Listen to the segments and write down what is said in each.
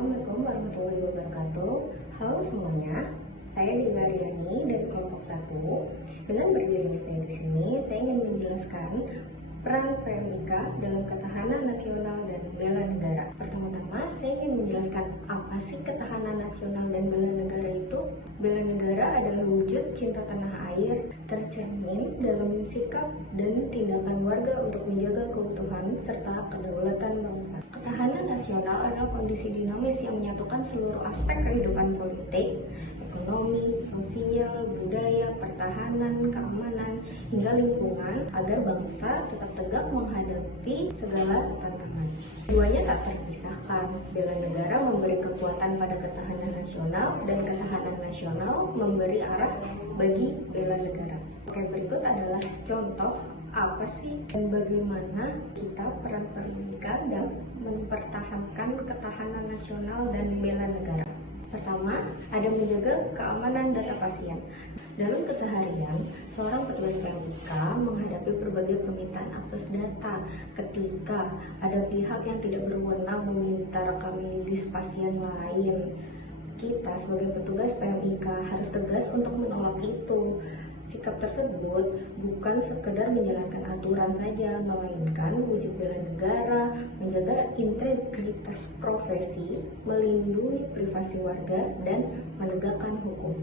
Assalamualaikum warahmatullahi wabarakatuh. Halo semuanya, saya Diva Riani dari kelompok 1. Dengan berdirinya saya di sini, saya ingin menjelaskan peran PMIK dalam ketahanan nasional dan bela negara. Pertama-tama, saya ingin menjelaskan apa sih ketahanan nasional dan bela negara itu. Bela negara adalah wujud cinta tanah air tercermin dalam sikap dan tindakan warga untuk menjaga keutuhan serta kedaulatan bangsa. Ketahanan nasional adalah kondisi dinamis yang menyatukan seluruh aspek kehidupan politik, ekonomi, sosial, budaya, pertahanan, keamanan, hingga lingkungan agar bangsa tetap tegak menghadapi segala tantangan. Keduanya tak terpisahkan. Bela negara memberi kekuatan pada ketahanan nasional dan ketahanan nasional memberi arah bagi bela negara. Oke, berikut adalah contoh apa sih dan bagaimana kita peran PMIK dalam mempertahankan ketahanan nasional dan bela negara. Pertama, ada menjaga keamanan data pasien. Dalam keseharian, seorang petugas PMIK menghadapi berbagai permintaan akses data ketika ada pihak yang tidak berwenang meminta rekam medis pasien lain. Kita sebagai petugas PMIK harus tegas untuk menolak itu. Sikap tersebut bukan sekedar menjalankan aturan saja, melainkan wujud bela negara, menjaga integritas profesi, melindungi privasi warga, dan menegakkan hukum.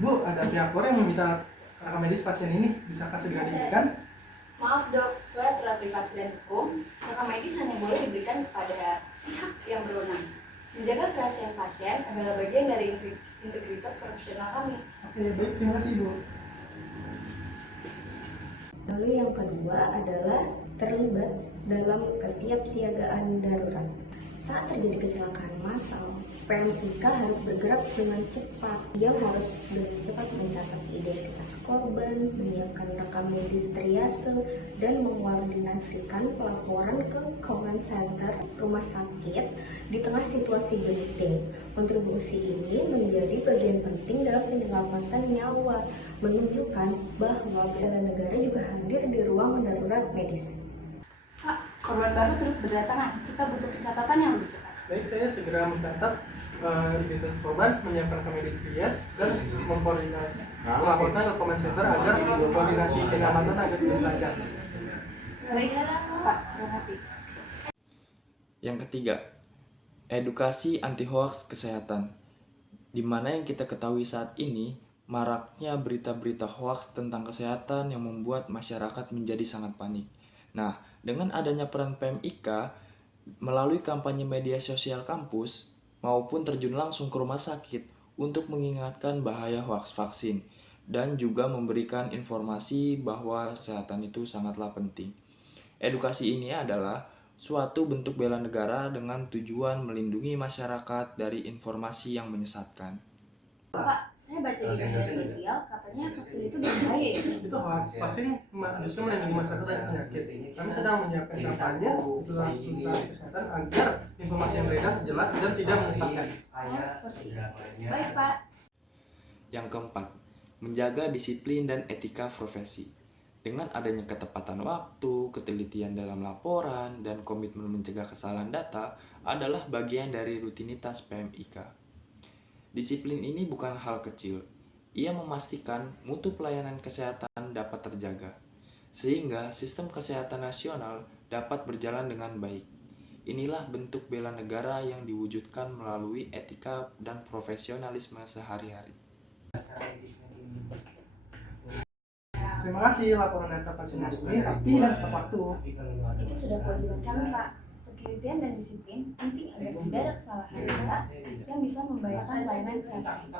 Bu, ada pihak luar yang meminta rekam medis pasien ini, bisakah segera diberikan? Maaf dok, sesuai aturan privasi dan hukum, rekam medis hanya boleh diberikan kepada pihak yang berwenang. Menjaga kerahasiaan pasien adalah bagian dari integritas profesional kami. Oke, baik, terima kasih Bu. Lalu yang kedua adalah terlibat dalam kesiapsiagaan darurat. Saat terjadi kecelakaan massal, PMIK harus bergerak dengan cepat. Dia harus dengan cepat mencatat identitas korban, menyiapkan rekam medis triase, dan mengkoordinasikan pelaporan ke command center rumah sakit di tengah situasi genting. Kontribusi ini menjadi bagian penting dalam penyelamatan nyawa, menunjukkan bahwa bela negara juga hadir di ruang darurat medis. Pak, korban baru terus berdatangan. Kita butuh pencatatan yang lebih cepat. Baik, saya segera mencatat identitas korban, menyiapkan rekam medis trias, dan melaporkan ke command center agar koordinasi penyelamatan agar tidak lancar. Baik, Pak. Terima kasih. Yang ketiga, edukasi anti hoax kesehatan. Di mana yang kita ketahui saat ini, maraknya berita-berita hoax tentang kesehatan yang membuat masyarakat menjadi sangat panik. Nah, dengan adanya peran PMIK melalui kampanye media sosial kampus maupun terjun langsung ke rumah sakit untuk mengingatkan bahaya hoax vaksin dan juga memberikan informasi bahwa kesehatan itu sangatlah penting. Edukasi ini adalah suatu bentuk bela negara dengan tujuan melindungi masyarakat dari informasi yang menyesatkan. Pak, saya baca di media sosial katanya vaksin itu berbahaya ya? Itu hoax. Vaksin justru melindungi masyarakat dari penyakit. Kami sedang menyiapkan kampanye jelas tentang kesehatan agar informasi yang beredar jelas dan tidak menyesatkan. Oh, seperti itu. Baik, Pak. Yang keempat, menjaga disiplin dan etika profesi. Dengan adanya ketepatan waktu, ketelitian dalam laporan, dan komitmen mencegah kesalahan data adalah bagian dari rutinitas PMIK. Disiplin ini bukan hal kecil. Ia memastikan mutu pelayanan kesehatan dapat terjaga, sehingga sistem kesehatan nasional dapat berjalan dengan baik. Inilah bentuk bela negara yang diwujudkan melalui etika dan profesionalisme sehari-hari. Terima kasih, laporan data pasien ini rapi dan tepat waktu. Itu sudah kewajiban kami, Pak. Ketelitian dan disiplin penting agar tidak ada kesalahan data yang bisa membahayakan pelayanan kesehatan.